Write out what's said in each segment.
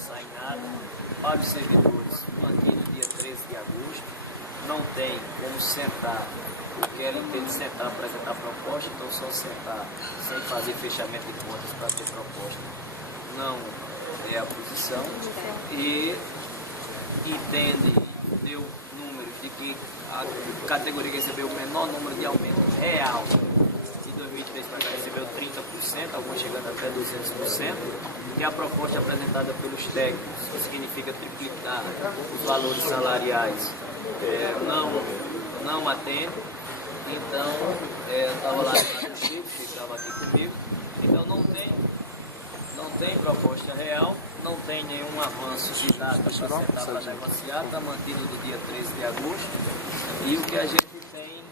avançar em nada. Para os servidores, mantido dia 13 de agosto, não tem como sentar, porque ela entende sentar, apresentar proposta, então só sentar sem fazer fechamento de contas para ter proposta não é a posição, e entende, deu números de que a categoria que recebeu o menor número de aumento real de 2003 para cá recebeu 30%, alguns chegando até 200%, e a proposta apresentada pelos técnicos, que significa triplicar os valores salariais, não atende. Então, eu estava lá no Chico, que estava aqui comigo, então não tem proposta real, não tem nenhum avanço de data para sentar para negociar, está mantido do dia 13 de agosto, e o que a gente tem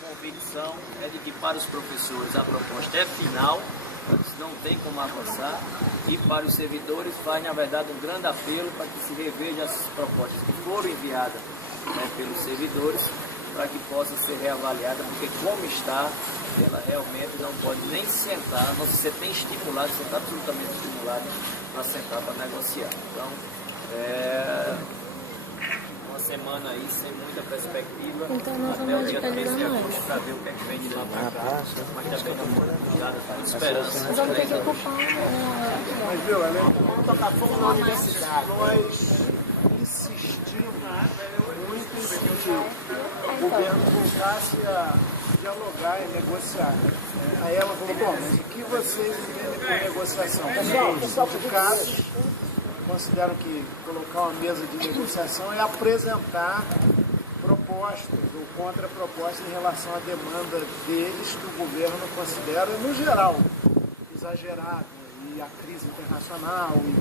convicção é de que para os professores a proposta é final, não tem como avançar, e para os servidores faz, na verdade, um grande apelo para que se revejam as propostas que foram enviadas pelos servidores, para que possa ser reavaliada, porque como está, ela realmente não pode nem sentar, você tem estimulado, você está absolutamente estimulado para sentar para negociar. Então, uma semana aí sem muita perspectiva, então, nós até o dia vamos 13 de agosto, para ver o que é que vem de lá para cá, mas também não foi dada com esperança. Nós vamos ter que ocupar Mas, viu, vamos tocar fogo na universidade. Nós insistimos muito em que o governo voltasse a dialogar e negociar. Aí ela falou, bom, mas o que vocês entendem por negociação? Os sindicatos consideram que colocar uma mesa de negociação é apresentar propostas ou contrapropostas em relação à demanda deles, que o governo considera, no geral, exagerada, e a crise internacional, e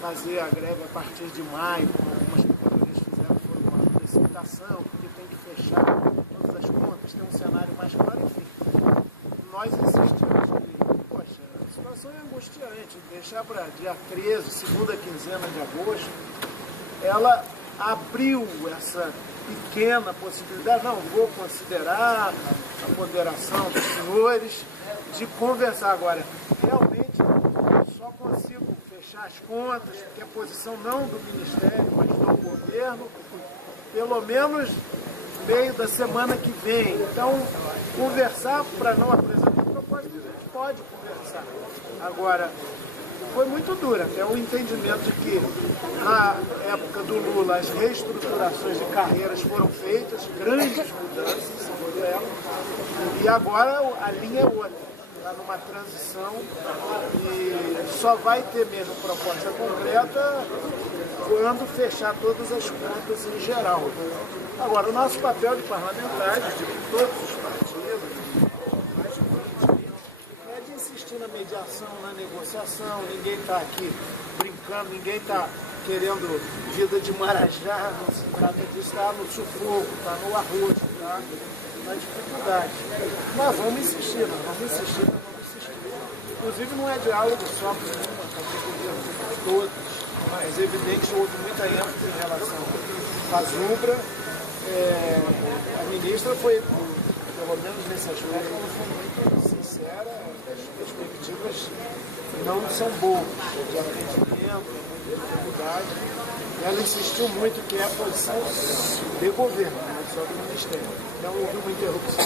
fazer a greve a partir de maio, como algumas categorias fizeram por uma precipitação, porque tem que fechar todas as contas, ter um cenário mais claro, enfim. Nós insistimos que, poxa, a situação é angustiante, deixar para dia 13, segunda quinzena de agosto, ela abriu essa pequena possibilidade, não, vou considerar a ponderação dos senhores, de conversar agora. Realmente, só consigo fechar as contas, porque a posição não do Ministério, mas do governo, pelo menos meio da semana que vem. Então, conversar para não apresentar proposta, a gente pode conversar. Agora, foi muito dura, até o entendimento de que na época do Lula as reestruturações de carreiras foram feitas, grandes mudanças, e agora a linha é outra. Está numa transição e só vai ter mesmo proposta concreta quando fechar todas as contas em geral. Agora, o nosso papel de parlamentares, de todos os partidos, é de insistir na mediação, na negociação. Ninguém está aqui brincando, ninguém está querendo vida de marajá, não se trata disso, está no sufoco, está no arroz, está na dificuldade. Nós vamos insistir. Inclusive não é diálogo só com uma categoria, todos, mas é evidente que houve muita ênfase em relação à Zubra. A ministra foi, pelo menos nesse aspecto, ela foi muito sincera, as perspectivas não são boas de atendimento, de dificuldade. Ela insistiu muito que é a posição de governo, não só do Ministério. Então houve uma interrupção.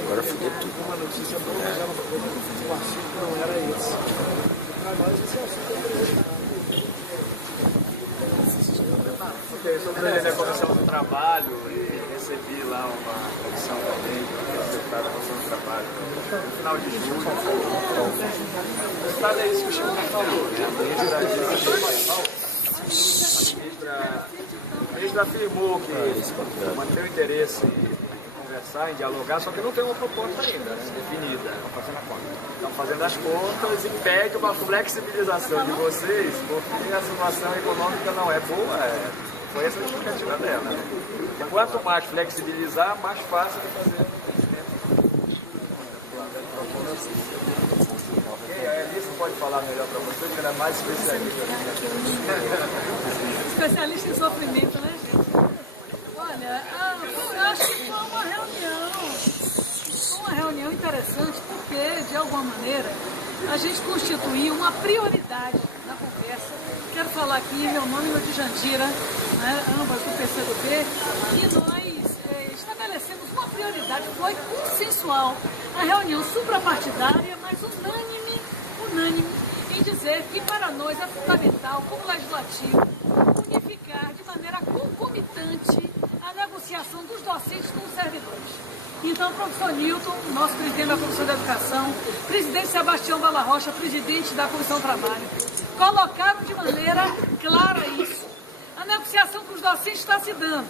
Agora fudeu tudo. Uma notícia boa, mas ela falou que o assunto não era esse. Para nós esse assunto é prejudicial. Sobre a Comissão do Trabalho, e recebi lá uma comissão também para a Comissão do Trabalho no final de julho. O resultado é isso que o Chico falou, a ministra afirmou que mantém o interesse em conversar, em dialogar, só que não tem uma proposta ainda definida. Estão fazendo as contas, impede uma flexibilização de vocês, porque a situação econômica não é boa. Foi essa a justificativa dela. E quanto mais flexibilizar, mais fácil de fazer o investimento. A Elisa pode falar melhor para você, porque ela é mais especialista. Especialista em sofrimento, né, gente? Olha, eu acho que foi uma reunião interessante, porque, de alguma maneira, a gente constituiu uma prioridade na conversa. Quero falar aqui em meu nome e de Jandira, né, ambas do PCdoB, e nós estabelecemos uma prioridade, foi consensual, a reunião suprapartidária, mas unânime, em dizer que para nós é fundamental, como legislativo, unificar de maneira concomitante a negociação dos docentes com os servidores. Então, o professor Nilton, nosso presidente da Comissão de Educação, presidente Sebastião Bala Rocha, presidente da Comissão do Trabalho, colocaram de maneira clara isso. A negociação com os docentes está se dando,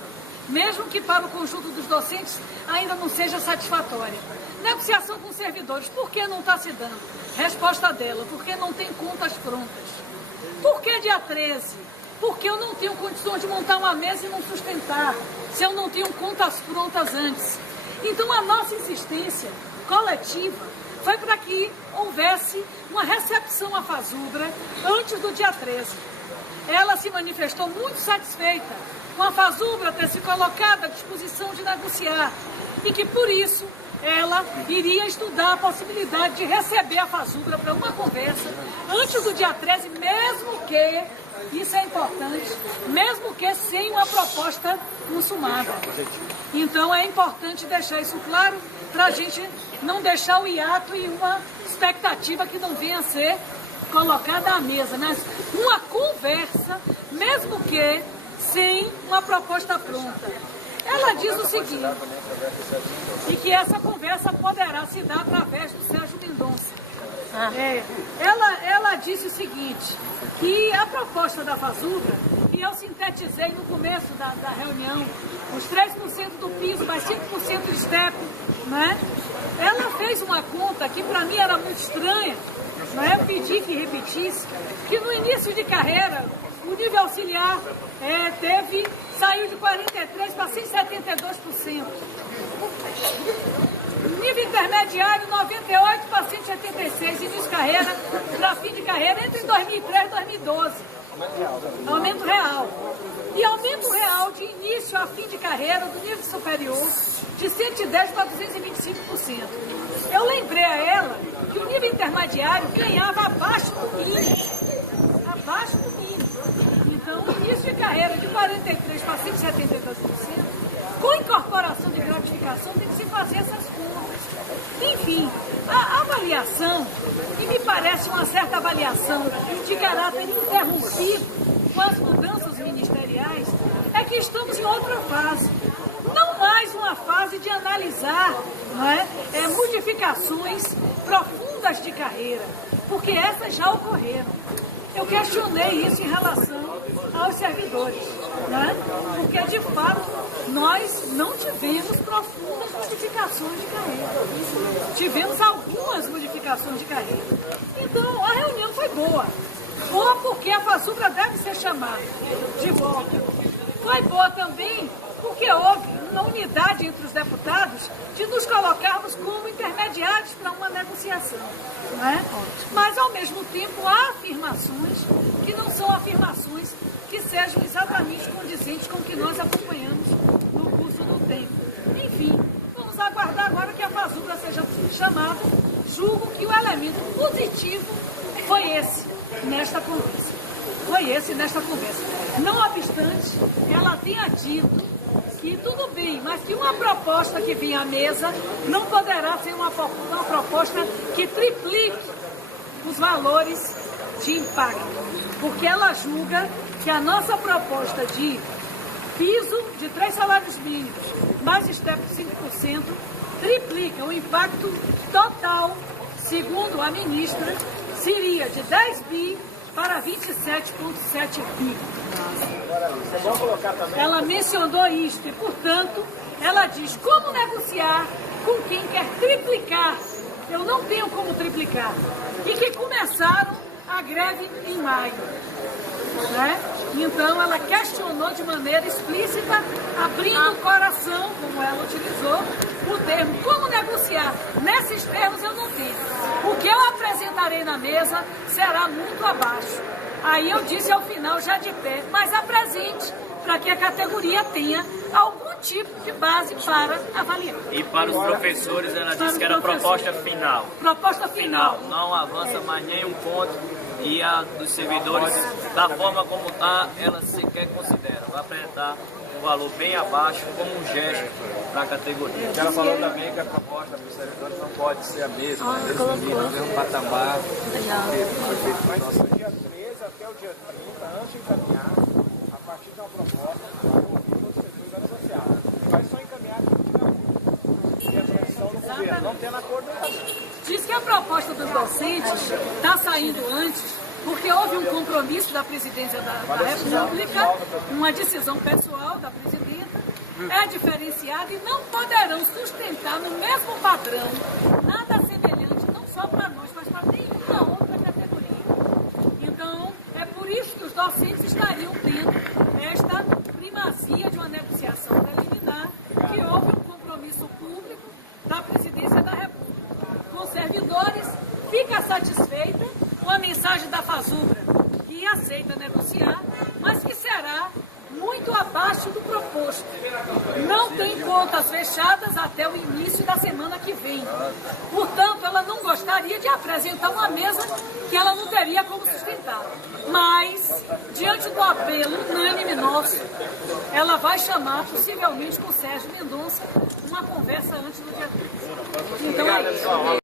mesmo que para o conjunto dos docentes ainda não seja satisfatória. Negociação com os servidores, por que não está se dando? Resposta dela, porque não tem contas prontas. Por que dia 13? Porque eu não tenho condições de montar uma mesa e não sustentar, se eu não tenho contas prontas antes. Então, a nossa insistência coletiva foi para que houvesse uma recepção à FASUBRA antes do dia 13. Ela se manifestou muito satisfeita com a FASUBRA ter se colocado à disposição de negociar e que, por isso, ela iria estudar a possibilidade de receber a FASUBRA para uma conversa antes do dia 13, mesmo que, isso é importante, mesmo que sem uma proposta consumada. Então é importante deixar isso claro para a gente não deixar o hiato e uma expectativa que não venha a ser colocada à mesa, mas uma conversa, mesmo que sem uma proposta pronta. Ela diz o seguinte, e que essa conversa poderá se dar através do Sérgio Mendonça. Ela disse o seguinte, que a proposta da FASUBRA, que eu sintetizei no começo da reunião, os 3% do piso, mais 5% de STEP, né? Ela fez uma conta que para mim era muito estranha, né? Eu pedi que repetisse, que no início de carreira, o nível auxiliar saiu de 43% para 172%. Nível intermediário, 98 para 176, início de carreira, para fim de carreira, entre 2003 e 2012. Aumento real. E aumento real de início a fim de carreira do nível superior, de 110 para 225%. Eu lembrei a ela que o nível intermediário ganhava abaixo do mínimo. Abaixo do mínimo. Então, o início de carreira de 43 para 172%, com incorporação de gratificação, tem que se fazer essas contas. Enfim, a avaliação, e me parece uma certa avaliação de caráter interrompido com as mudanças ministeriais, é que estamos em outra fase. Não mais uma fase de analisar, não é, modificações profundas de carreira, porque essas já ocorreram. Eu questionei isso em relação aos servidores, né? Porque, de fato, nós não tivemos profundas modificações de carreira. Tivemos algumas modificações de carreira. Então, a reunião foi boa. Boa porque a FASUBRA deve ser chamada de volta. Foi boa também porque houve uma unidade entre os deputados de nos colocarmos como intermediários para uma negociação. Né? Mas, ao mesmo tempo, há afirmações que não são afirmações que sejam exatamente condizentes com o que nós acompanhamos no curso do tempo. Enfim, vamos aguardar agora que a FASUBRA seja chamada. Julgo que o elemento positivo foi esse nesta conversa. Não obstante, ela tenha dito que tudo bem, mas que uma proposta que vinha à mesa não poderá ser uma proposta que triplique os valores de impacto, porque ela julga que a nossa proposta de piso de 3 salários mínimos mais STEP de 5% triplica o impacto total, segundo a ministra, seria de 10 bi para 27,7 bi. Ela mencionou isto e, portanto, ela diz como negociar com quem quer triplicar. Eu não tenho como triplicar. E que começaram a greve em maio. Né? Então, ela questionou de maneira explícita, abrindo o coração, como ela utilizou, o termo como negociar. Nesses termos eu não tenho. O que eu apresentarei na mesa será muito abaixo. Aí eu disse ao final, já de pé, mas apresente para que a categoria tenha algum tipo de base para avaliar. E para os professores, ela disse que era proposta final. Proposta final. Não avança mais nenhum ponto. E a dos servidores, da forma como está, ela sequer considera. Vai apresentar um valor bem abaixo, como um gesto para a categoria. Ela falou também que a proposta dos servidores não pode ser a mesma, no mesmo nível, no mesmo patamar. Mas do dia 13 até o dia 30, antes de encaminhar, a partir de uma proposta, vai ouvir todos os setores da negociada. Vai só encaminhar e a transição do governo, não tendo acordo ainda. Diz que a proposta dos docentes está saindo antes, porque houve um compromisso da presidência da República, uma decisão pessoal da presidenta, é diferenciada e não poderão sustentar no mesmo padrão nada semelhante, não só para nós, mas para nenhuma outra categoria. Então, é por isso que os docentes estariam tendo esta primazia de uma negociação preliminar, que houve um compromisso público da presidência da República. Com servidores, fica satisfeita com a mensagem da Fazubra, que aceita negociar, mas que será muito abaixo do proposto. Não tem contas fechadas até o início da semana que vem. Portanto, ela não gostaria de apresentar uma mesa que ela não teria como sustentar. Mas, diante do apelo unânime nosso, ela vai chamar, possivelmente com o Sérgio Mendonça, uma conversa antes do dia 30. Então é isso.